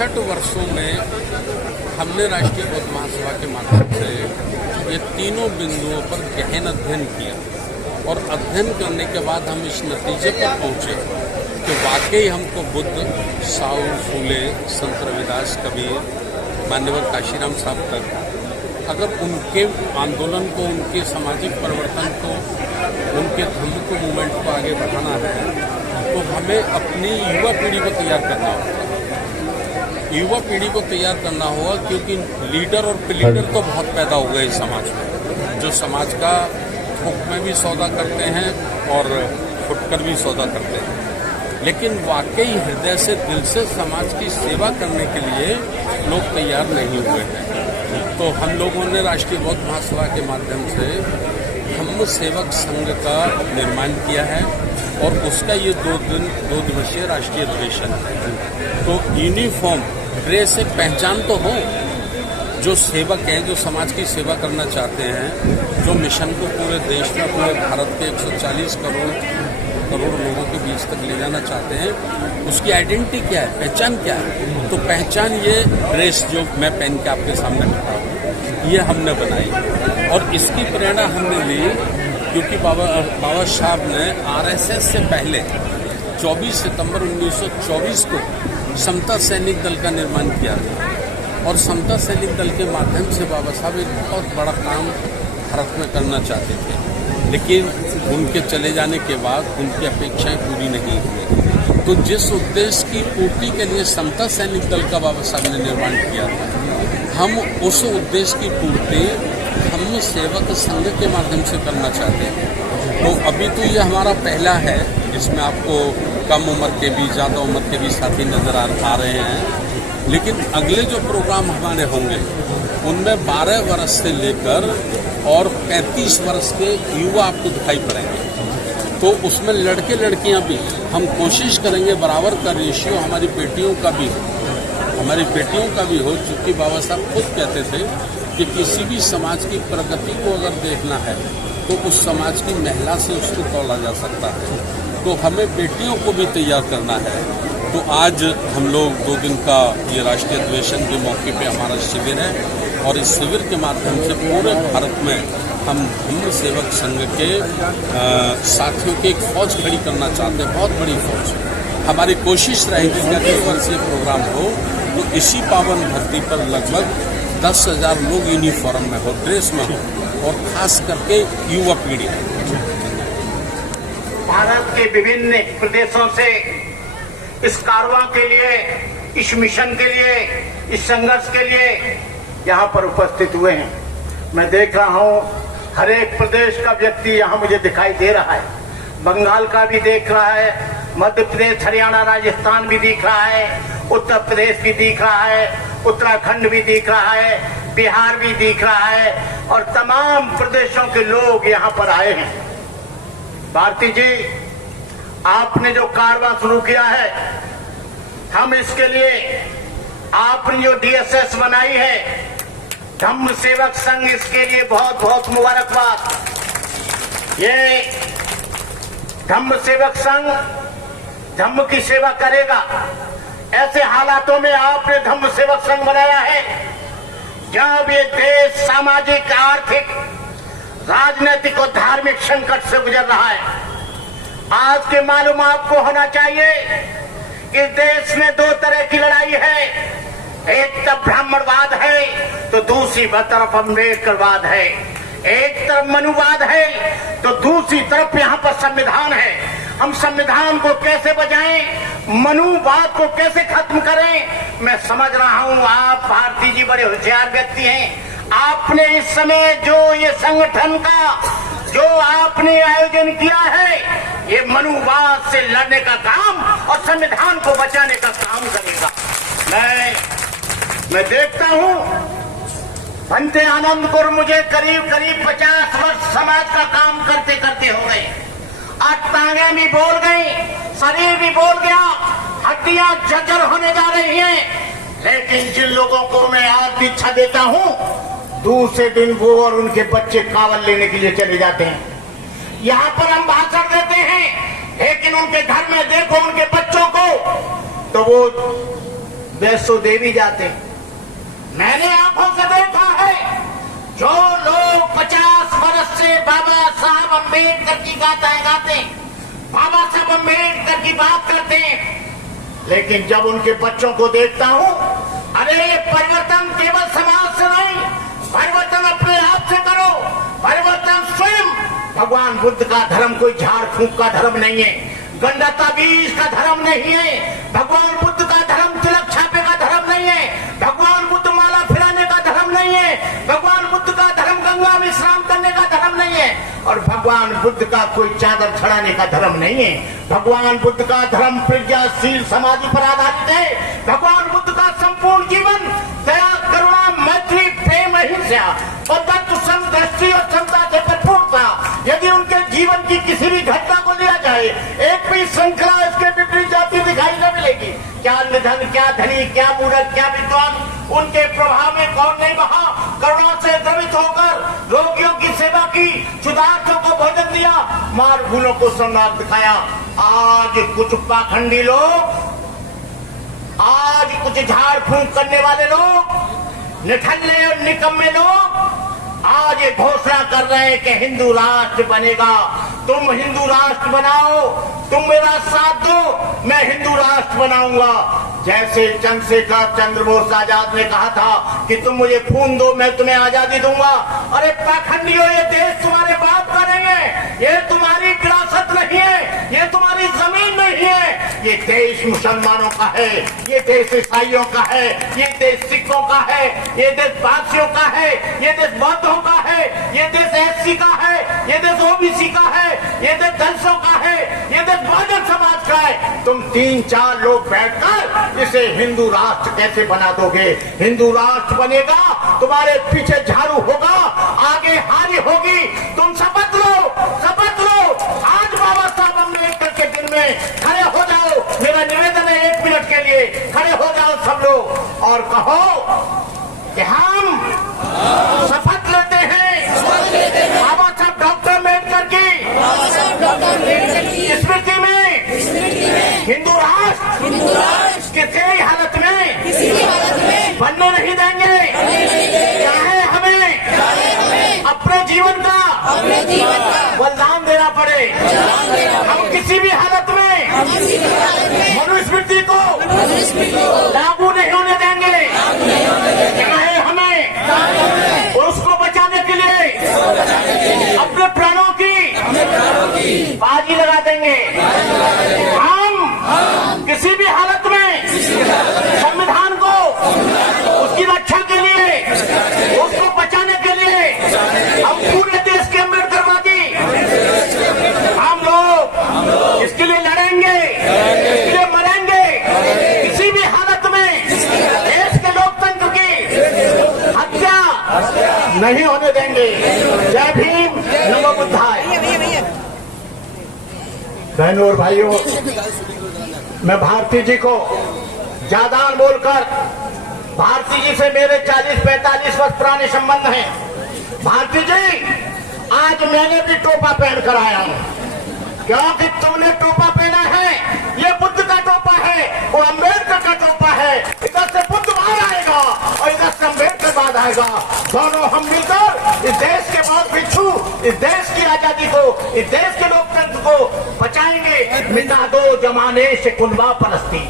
61 वर्षों में हमने राष्ट्रीय बौद्ध महासभा के माध्यम से ये तीनों बिंदुओं पर गहन अध्ययन किया और अध्ययन करने के बाद हम इस नतीजे पर पहुंचे कि वाकई हमको बुद्ध, साहू, फूले, संत रविदास, कबीर, मान्यवर काशीराम साहब तक अगर उनके आंदोलन को, उनके सामाजिक परिवर्तन को, उनके धर्म को, मूवमेंट को आगे बढ़ाना है तो हमें अपनी युवा पीढ़ी को तैयार करना होगा। युवा पीढ़ी को तैयार करना होगा क्योंकि लीडर और प्लीडर तो बहुत पैदा हो गए समाज में, जो समाज का थोक में भी सौदा करते हैं और फुटकर भी सौदा करते हैं, लेकिन वाकई हृदय से, दिल से समाज की सेवा करने के लिए लोग तैयार नहीं हुए हैं। तो हम लोगों ने राष्ट्रीय बौद्ध महासभा के माध्यम से धम्म सेवक संघ का निर्माण किया है और उसका ये 2 दिवसीय राष्ट्रीय अधिवेशन है। तो यूनिफॉर्म ड्रेस एक पहचान तो हो, जो सेवक हैं, जो समाज की सेवा करना चाहते हैं, जो मिशन को पूरे देश में, पूरे भारत के 140 करोड़ लोगों के बीच तक ले जाना चाहते हैं, उसकी आइडेंटिटी क्या है, पहचान क्या है। तो पहचान ये ड्रेस जो मैं पहन के आपके सामने खड़ा हूँ, ये हमने बनाई और इसकी प्रेरणा हमने ली क्योंकि बाबा साहब ने आरएसएस से पहले 24 सितंबर 1924 को समता सैनिक दल का निर्माण किया था और समता सैनिक दल के माध्यम से बाबा साहब एक बहुत बड़ा काम भारत में करना चाहते थे, लेकिन उनके चले जाने के बाद उनकी अपेक्षाएं पूरी नहीं हुई। तो जिस उद्देश्य की पूर्ति के लिए समता सैनिक दल का बाबा साहब ने निर्माण किया था, हम उस उद्देश्य की पूर्ति धम्म सेवक संघ के माध्यम से करना चाहते हैं। तो अभी तो ये हमारा पहला है, जिसमें आपको कम उम्र के भी, ज़्यादा उम्र के भी साथी नजर आ रहे हैं, लेकिन अगले जो प्रोग्राम हमारे होंगे उनमें 12 वर्ष से लेकर और 35 वर्ष के युवा आपको दिखाई पड़ेंगे। तो उसमें लड़के लड़कियां भी हम कोशिश करेंगे बराबर का रेशियो हमारी बेटियों का भी हो, चूँकि बाबा साहब खुद कहते थे कि किसी भी समाज की प्रगति को अगर देखना है तो उस समाज की महिला से उसको तोला जा सकता है। तो हमें बेटियों को भी तैयार करना है। तो आज हम लोग 2 दिन का ये राष्ट्रीय अधिवेशन के मौके पे हमारा शिविर है और इस शिविर के माध्यम से पूरे भारत में हम धम्म सेवक संघ के साथियों की एक फौज खड़ी करना चाहते हैं, बहुत बड़ी फौज। हमारी कोशिश रहेगी कि अगले वर्ष ये प्रोग्राम हो तो इसी पावन धरती पर लगभग 10,000 लोग यूनिफॉर्म में हो, ड्रेस में हो और खास करके युवा पीढ़ी। भारत के विभिन्न प्रदेशों से इस कारवां के लिए, इस मिशन के लिए, इस संघर्ष के लिए यहाँ पर उपस्थित हुए हैं। मैं देख रहा हूँ हर एक प्रदेश का व्यक्ति यहाँ मुझे दिखाई दे रहा है। बंगाल का भी देख रहा है, मध्य प्रदेश, हरियाणा, राजस्थान भी दिख रहा है, उत्तर प्रदेश भी दिख रहा है, उत्तराखंड भी दिख रहा है, बिहार भी दिख रहा है और तमाम प्रदेशों के लोग यहाँ पर आए हैं। भारती जी, आपने जो कारवां शुरू किया है, हम इसके लिए, आपने जो डीएसएस बनाई है धम्म सेवक संघ, इसके लिए बहुत बहुत मुबारकबाद। ये धम्म सेवक संघ धम्म की सेवा करेगा। ऐसे हालातों में आपने धम्म सेवक संघ बनाया है जब ये देश सामाजिक, आर्थिक, राजनीतिक और धार्मिक संकट से गुजर रहा है। आज के मालूम आपको होना चाहिए कि देश में 2 तरह की लड़ाई है, एक तरफ ब्राह्मणवाद है तो दूसरी तरफ अम्बेडकरवाद है, एक तरफ मनुवाद है तो दूसरी तरफ यहाँ पर संविधान है। हम संविधान को कैसे बचाएं, मनुवाद को कैसे खत्म करें, मैं समझ रहा हूँ आप भारती जी बड़े होशियार व्यक्ति हैं। आपने इस समय जो ये संगठन का जो आपने आयोजन किया है, ये मनुवाद से लड़ने का काम और संविधान को बचाने का काम करेगा। मैं देखता हूँ भंते आनंदपुर मुझे करीब 50 वर्ष समाज का काम करते करते हो गए। आज टांगे भी बोल गई, शरीर भी बोल गया, हड्डियां जर्जर होने जा रही हैं, लेकिन जिन लोगों को मैं आज भी इच्छा देता हूँ, दूसरे दिन वो और उनके बच्चे कावल लेने के लिए चले जाते हैं। यहाँ पर हम भाषण देते हैं, लेकिन उनके घर में देखो उनके बच्चों को, तो वो वैष्णो देवी जाते हैं। मैंने आंखों से देखा है जो लोग 50 वर्ष से बाबा साहब अम्बेडकर की गाथाएं गाते हैं, बाबा साहब अम्बेडकर की बात करते हैं, लेकिन जब उनके बच्चों को देखता हूं, अरे ये परिवर्तन केवल समाज से नहीं, परिवर्तन अपने आप से करो, परिवर्तन स्वयं। भगवान बुद्ध का धर्म कोई झाड़ फूंक का धर्म नहीं है, गंडता बीज का धर्म नहीं है, भगवान बुद्ध का धर्म तिलक छापे का धर्म नहीं है, भगवान बुद्ध माला फिराने का धर्म नहीं है, भगवान बुद्ध का धर्म गंगा में स्नान करने का धर्म नहीं है, और भगवान बुद्ध का कोई चादर चढ़ाने का धर्म नहीं है। भगवान बुद्ध का धर्म प्रज्ञाशील समाधि पर आधारित है। भगवान बुद्ध का संपूर्ण जीवन दया, करुणा, मैत्री, प्रेम, अहिंसा और तत्व समदृष्टि और क्षमता से भरपूर था। यदि उनके जीवन की किसी भी घटना को लिया जाए, एक भी श्रृंखला इसके विपरीत जाती दिखाई न मिलेगी। क्या निधन, क्या धनी, क्या मूर्ख, क्या विद्वान, उनके प्रभाव में कौन नहीं बहा। करुणा से द्रवित होकर रोगियों की सेवा की, क्षुधार्तों को भोजन दिया, मार भूलों को सम्मान दिखाया। आज कुछ पाखंडी लोग, आज कुछ झाड़ फूंक करने वाले लोग, निठल्ले और निकम्मे लोग आज ये घोषणा कर रहे हैं कि हिंदू राष्ट्र बनेगा। तुम हिंदू राष्ट्र बनाओ, तुम मेरा साथ दो, मैं हिंदू राष्ट्र बनाऊंगा। जैसे चंद्रशेखर चंद्रबोस आजाद ने कहा था कि तुम मुझे खून दो, मैं तुम्हें आजादी दूंगा। अरे पाखंडियों, ये देश तुम्हारे बाप का नहीं है, ये तुम्हारी विरासत नहीं है, ये तुम्हारी जमीन नहीं है, ये देश मुसलमानों का है, ये देश ईसाइयों का है, ये देश सिखों का है, ये देश पारसियों का है, ये देश बौद्धों का है, ये देश एससी का है, ये देश ओबीसी का है, ये देश दलितों का है, ये देश बहुजन समाज का है। तुम 3-4 लोग बैठकर इसे हिंदू राष्ट्र कैसे बना दोगे? हिंदू राष्ट्र बनेगा, तुम्हारे पीछे झाड़ू होगा, आगे हारी होगी। तुम शपथ लो, शपथ लो। आज बाबा साहब अम्बेडकर के दिन में खड़े हो जाओ। मेरा निवेदन है 1 मिनट के लिए खड़े हो जाओ सब लोग और कहो कि हम शपथ लेते हैं बाबा साहब डॉक्टर अम्बेडकर की स्मृति में हिंदू राष्ट्र किसी हालत में बनने नहीं देंगे। चाहे हमें अपने जीवन का बलिदान देना पड़े, हम किसी भी हालत में मनुस्मृति को लागू नहीं होने देंगे। चाहे हमें उसको बचाने के लिए अपने प्राणों की बाजी लगा देंगे। हम किसी भी हालत में संविधान को उसकी रक्षा के लिए, उसको बचाने के लिए हम पूरे देश के अम्बेडकरवादी हम लोग इसके लिए लड़ेंगे, इसके लिए मरेंगे। किसी भी हालत में देश के लोकतंत्र की हत्या नहीं होने देंगे। जय भीम, नमो बुद्धाय। बहनों और भाइयों, मैं भारती जी को ज्यादा बोलकर, भारती जी से मेरे 40-45 वर्ष पुराने संबंध हैं। भारती जी, आज मैंने भी टोपा पहन कर आया हूं, क्योंकि तुमने टोपा पहना है, ये बुद्ध का टोपा है, वो अम्बेडकर का टोपा है। इधर से बुद्ध बाहर आएगा और इधर से अम्बेडकर बाद आएगा। दोनों हम मिलकर इस देश के बहुत भिक्षु, इस देश की आजादी को, इस देश के लोकतंत्र को बचाएंगे। मिटा दो जमाने से कुनबा परस्ती,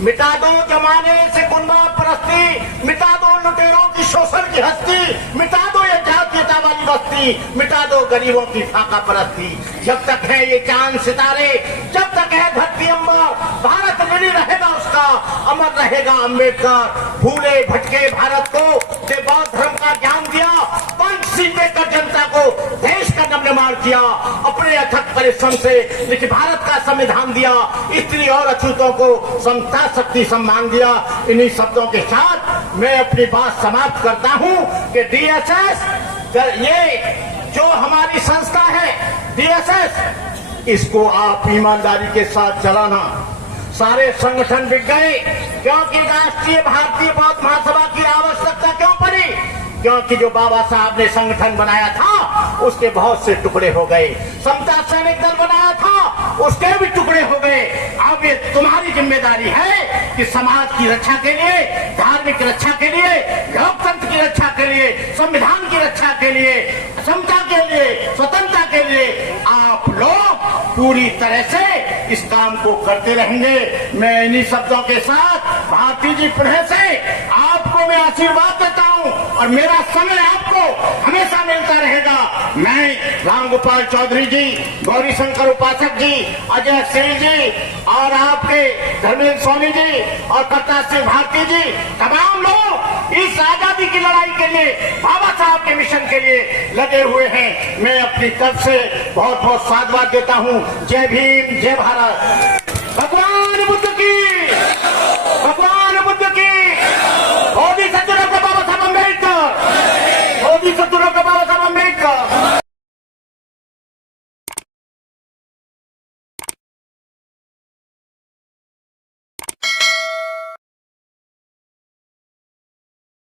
मिटा दो जमाने से कुनबा परस्ती, मिटा दो लुटेरों की शोषण की हस्ती, मिटा दो ये जातीयता वाली बस्ती, मिटा दो गरीबों की फाका परस्ती। जब तक है ये चांद सितारे, जब तक है धरती अंबर, भारत ऋणी रहेगा उसका, अमर रहेगा अम्बेडकर। भूले भटके भारत को जो बौद्ध धर्म का ज्ञान दिया, पंचशील देकर जनता को देश का नवनिर्माण किया, अपने अथक परिश्रम से लेकिन भारत का संविधान दिया, स्त्री और अछूतों को समता शक्ति सम्मान दिया। इन्हीं शब्दों के साथ मैं अपनी बात समाप्त करता हूं कि डीएसएस, ये जो हमारी संस्था है डीएसएस, इसको आप ईमानदारी के साथ चलाना। सारे संगठन बिक गए, क्योंकि राष्ट्रीय भारतीय बौद्ध महासभा की आवश्यकता क्यों पड़ी? क्योंकि जो बाबा साहब ने संगठन बनाया था उसके बहुत से टुकड़े हो गए। समता सैनिक दल बनाया था, उसके भी टुकड़े हो गए। अब ये तुम्हारी जिम्मेदारी है कि समाज की रक्षा के लिए, धार्मिक रक्षा के लिए, लोकतंत्र की रक्षा के लिए, संविधान की रक्षा के लिए, समता के लिए, स्वतंत्रता के लिए आप लोग पूरी तरह से इस काम को करते रहेंगे। मैं इन्हीं शब्दों के साथ भारती जी पुनः से आपको मैं आशीर्वाद देता हूं और मेरा समय आपको हमेशा मिलता रहेगा। मैं राम गोपाल चौधरी जी, गौरी शंकर उपासक जी, अजय सिंह जी और आपके धर्मेंद्र स्वामी जी और प्रताप सिंह भारती जी, तमाम लोग इस आजादी की लड़ाई के लिए, बाबा साहब के मिशन के लिए लगे हुए हैं। मैं अपनी तरफ से बहुत बहुत साधुवाद देता हूं। जय भीम, जय भारत, भगवान बुद्ध की।